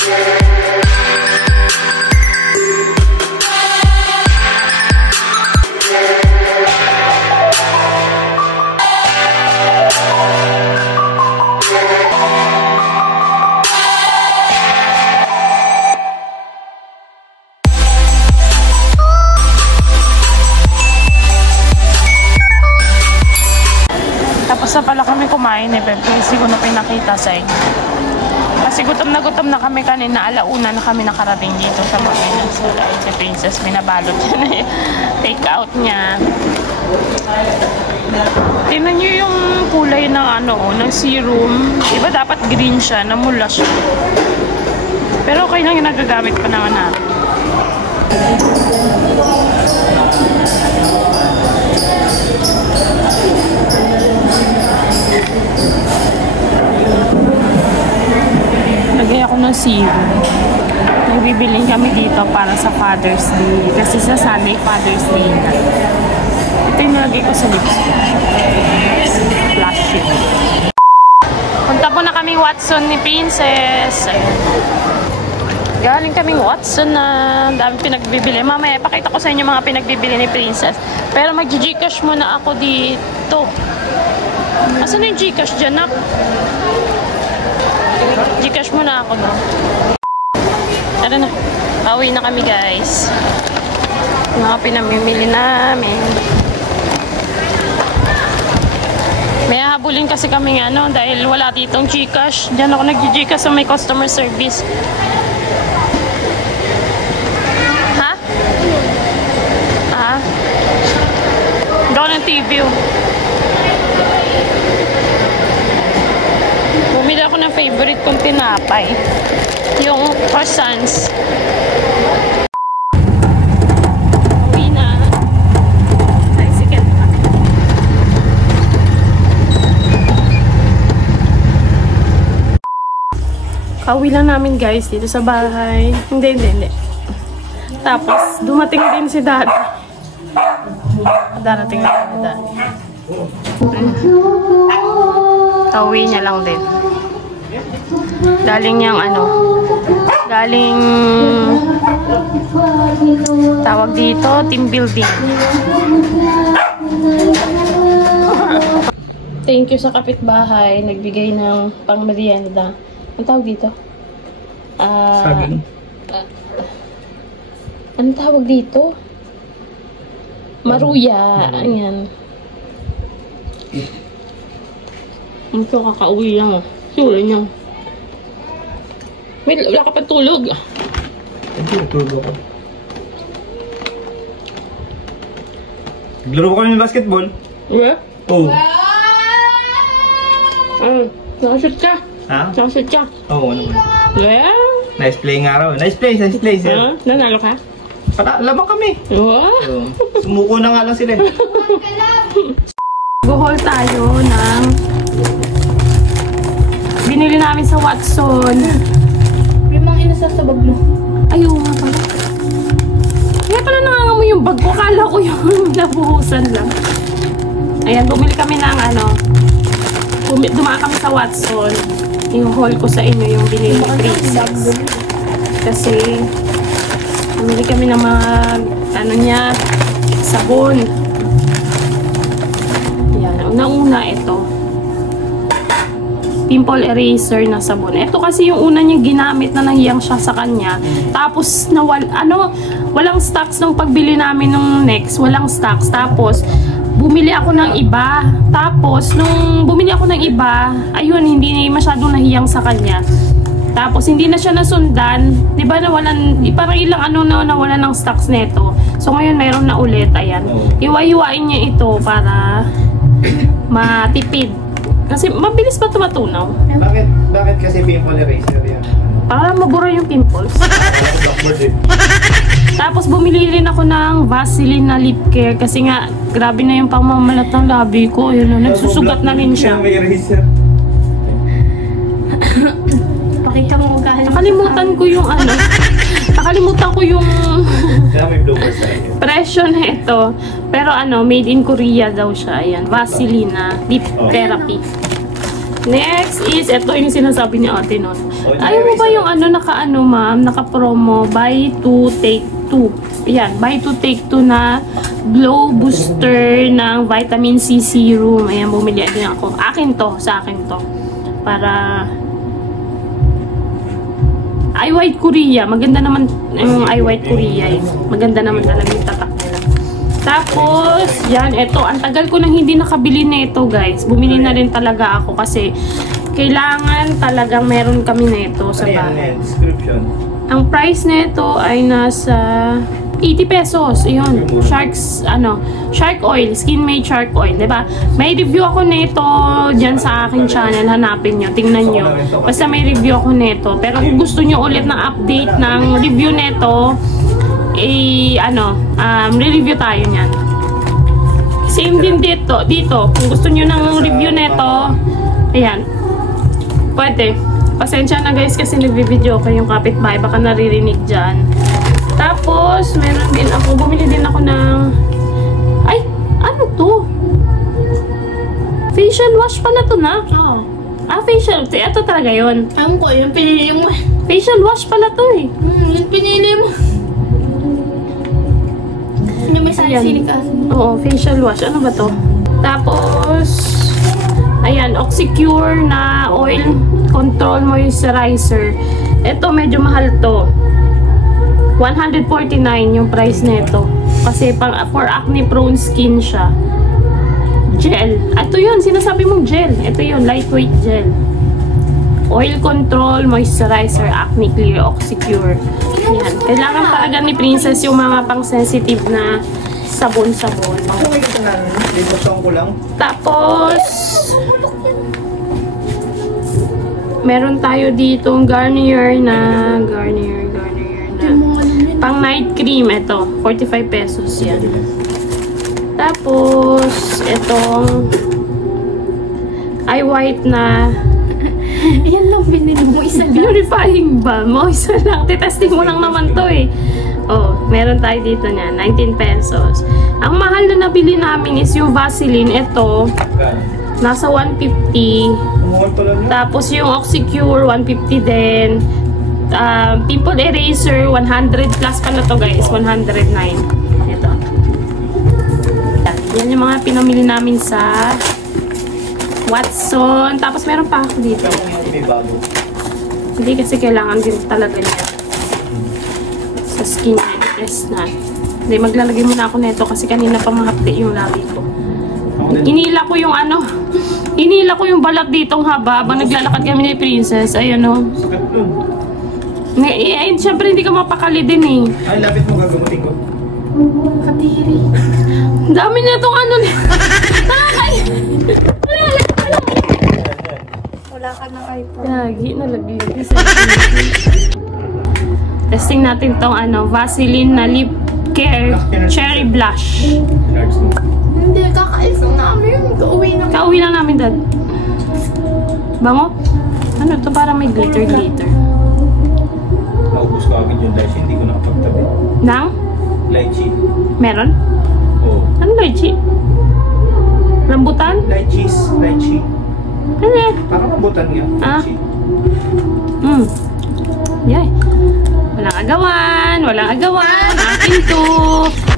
Tapos na pala kami kumain eh, kasi ko na pinakita sa inyo. Kasi gutom na kami kanina, alauna na kami nakarating dito sa Makinas. Wala si Princess, binabalot niya na take out niya. Tingnan niyo yung kulay ng ng serum. Diba dapat green siya, namula siya. Pero okay lang yung nagagamit pa naman natin. Lagay ako ng serum. Nagbibiling kami dito para sa Father's Day. Kasi sa Sunday, Father's Day na. Ito yung nalagay ko sa lips ko. Flash it. Punta po na kami Watson ni Princess. Ayan. Galing kaming Watson na dami pinagbibili. Mamaya, pakita ko sa inyo mga pinagbibili ni Princess. Pero mag-Gcash muna ako dito. Asan yung Gcash dyan, nak? Gcash muna ako, no? Tara na. Pauwi na kami, guys. Mga pinamimili namin. May habulin kasi kami dahil wala ditong Gcash. Diyan ako nag-Gcash sa may customer service. Ha? Gawa ng TV. Bumili ako ng favorite kong tinapay. Yung croissants. Uwi na. Tricycle pa. Kauwi lang namin guys dito sa bahay. Hindi. Tapos, dumating din si Daddy. Darating na si Daddy. Kauwi niya lang din. Galing niyang galing tawag dito, team building. Thank you sa kapitbahay, nagbigay ng pang-merienda. Ang tawag dito? Saging. Anong tawag dito? Maruya. Ayan. Ito, kakauwi lang. Sula niya. Wala ka pa tulog. Hindi, tulog ako. Naglaro ko kami ng basketball. Yeah? Oo. Nakashoot ka? Ha? Nakashoot ka? Oo, naman. Yeah? Nice play nga raw. Nice play, sir. Nanalo ka? Lamang kami. Wow? Sumuko na nga lang sila. Go-haul tayo ng binili namin sa Watson. May mga inasasabag mo. Ayaw nga pala. Kaya pala nangangamoy yung bag ko. Kala ko yung nabuhusan lang. Ayan, bumili kami ng dumaan kami sa Watson. Yung haul ko sa inyo yung binili ni Princess. Kasi bumili kami ng mga sabon. Ayan, una ito. Pimple eraser na sabon. Ito kasi yung una niya ginamit na nahiyang siya sa kanya. Tapos walang stocks nung pagbili namin nung next, walang stocks. Tapos bumili ako ng iba. Tapos nung bumili ako ng iba, ayun, hindi masyadong nahiyang sa kanya. Tapos hindi na siya nasundan. 'Di ba nawalan, parang ilang nawalan ng stocks nito. So ngayon mayroon na ulit, ayan. Iwa-iwain niya ito para matipid. Kasi mabilis pa tumatunaw. Bakit kasi pimple eraser yan? Para mabura yung pimples. Tapos bumili rin ako ng Vaseline na lip care kasi nga grabe na yung pangmamalat ng labi ko. Ayun na, nagsusugat na rin siya. Pakita mo magkahal. Nakalimutan ko yung presyo na ito. Pero made in Korea daw siya. Ayan, Vaseline na lip therapy. Next is, ito yung sinasabi ni ate nun. Ayaw mo ba yung naka-ano ma'am, naka-promo, buy 2, take 2. Yan, buy 2, take 2 na glow booster ng vitamin C serum. Ayan, bumili din ako. Sa akin to. Para Eye White Korea. Maganda naman yung Eye White Korea eh. Maganda naman talaga yung tatak nila. Tapos, yan, eto. Ang tagal ko nang hindi nakabili nito, guys. Bumili na rin talaga ako kasi kailangan talagang meron kami nito sa bahay. Description. Ang price nito ay nasa 80 pesos. Ayun. Shark oil. Skin made shark oil. Diba? May review ako nito dyan sa aking channel. Hanapin nyo. Tingnan nyo. Basta may review ako nito. Pero kung gusto nyo ulit ng update ng review nito, re-review tayo niyan. Same din dito. Kung gusto nyo ng review nito, ayan. Pwede. Pasensya na guys kasi nagvi-video ko yung kapitbahay. Baka naririnig dyan. Tapos, meron din ako. Bumili din ako ng... Ay! Ano to? Facial wash pala to na. Oo. Facial. Ito talaga yun. Alam ko, yung pinili mo. Facial wash pala to eh. Yung pinili mo. Yung may salicylic acid. Oo, facial wash. Ano ba to? Tapos, ayan, Oxycure na oil control moisturizer. Ito, medyo mahal to. 149 yung price nito. Kasi for acne prone skin siya. Gel. Ito yun, sinasabi mong gel. Ito yun, lightweight gel. Oil control moisturizer, acne clear, Oxycure. Yan. Kailangan talaga ni Princess yung mga pang-sensitive na sabon-sabon. Okay ka na, dito ko lang. Tapos, meron tayo ditong Garnier na pang night cream. Ito, 45 pesos yan. Tapos, itong Eye White na Yan lang binili mo. Isa lang. purifying balm. Isa lang. Titesting mo lang naman to eh. Oh, meron tayo dito niya. 19 pesos. Ang mahal na nabili namin is yung Vaseline. Ito, nasa 150. Umuhol pala niyo. Tapos yung Oxycure, 150 din. Pimple eraser, 100 plus pala to guys. 109. Ito. Yan yung mga pinamili namin sa Watson. Tapos meron pa ako dito. May bago. Hindi kasi kailangan din talaga niya. Sa skin test na. Hindi, maglalagay muna ako nito kasi kanina pa mahapdi yung labi ko. Inila ko yung inila ko yung balat ditong haba habang naglalakad kami ni Princess. Ayun o. Sakit nun. Siyempre hindi ka mapakali din eh. Ay, lapit mo gagamutin ko. Katiri. Ang dami na itong Nakakay! Wala ka na kayo po. Lagi, nalaglag. Testing natin tong Vaseline na lip care cherry blush. Hindi, kakais lang namin. Kauwi lang namin, Dad. Bango? Ano to? Parang may glitter. Naubos ko agad yung lychee, hindi ko nakapagtabi. Nang? Lychee. Meron? Oo. Ano lychee? Rambutan? Lychee. Ano yan? Parang rambutan nga. Lychee. Yay. Walang agawan. Akin to.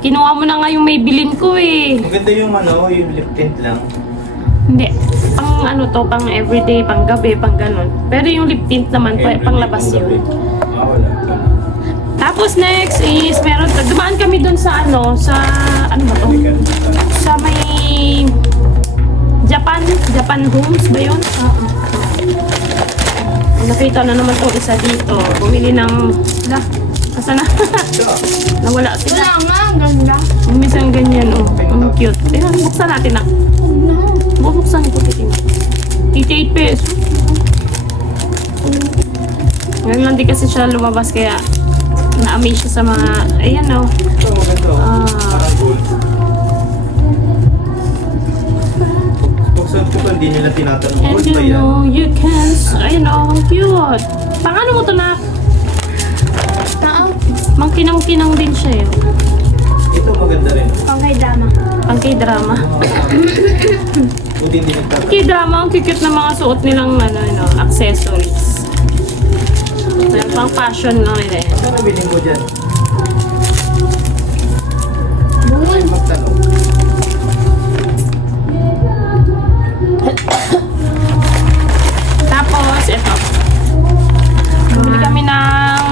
Kinuha mo na nga yung Maybelline ko eh. Maganda yung yung lip tint lang. Hindi. Pang everyday, pang gabi, pang ganun. Pero yung lip tint naman, pang labas yun. Wala. Tapos next is, dumaan kami dun sa ano ba to? Sa may Japan Homes ba yun? Nakita na naman tong isa dito. Bumili ng, asa na? Nawala sila. Wala nga, ganda. Minsan ganyan, oh. Ang cute. Tingnan, buksan natin na. Bubuksan ko, titingnan. 88 pesos. Ngayon lang di kasi siya lumabas, kaya na-amaze siya sa mga, ayan, oh. Ito, maganda. Parang gold. Buksan ko pa, hindi nila tinatanong. And Gold you ba yan? know, you can, ayun, oh, cute. Pang mo to na? Tao. Mang kinang-kinang din siya, eh. Ito maganda rin. Pang kay dama. Pang K-drama. Buti hindi nagtatapos. K-drama, ang cute ng mga suot nilang accessories. Pang fashion lang nila yan. Ano bilhin ko dyan? Doon. Magtanong. Tapos, ito. Bumili kami ng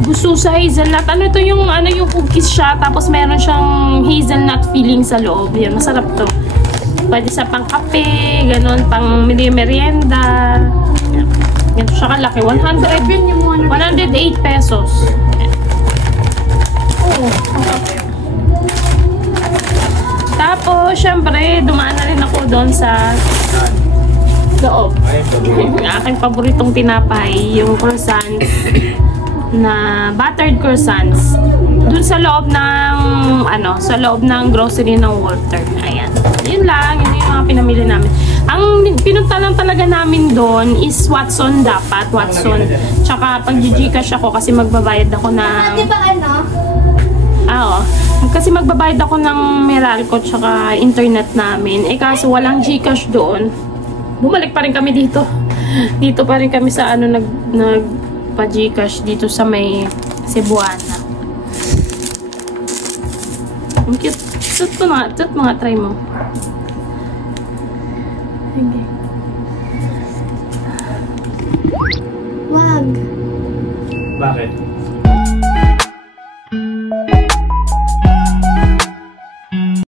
Gustusa hazelnut. Ano ito yung cookies siya. Tapos meron siyang hazelnut filling sa loob. Yan, masarap to. Pwede sa pang kape, ganun, pang merienda. Yan. Ganito siya kalaki. 108 pesos. Yan. Oo. Tapos, syempre, dumaan na rin ako doon sa loob. Ay, Yung aking paboritong tinapay, yung croissants na buttered croissants. Doon sa loob ng sa loob ng grocery ng Walter. Ayan. Yun lang, yun yung mga pinamili namin. Ang pinunta lang talaga namin doon is Watson dapat, Watson. Tsaka pag Gcash ako kasi magbabayad ako ng Di ba ano? oo. Kasi magbabayad ako ng Meralco tsaka internet namin. Eh kaso walang Gcash doon. Bumalik pa rin kami dito. Dito pa rin kami sa nagpa-Gcash dito sa may Cebuana. Ang cute. Tut mga try mo. Okay. Wag. Bakit?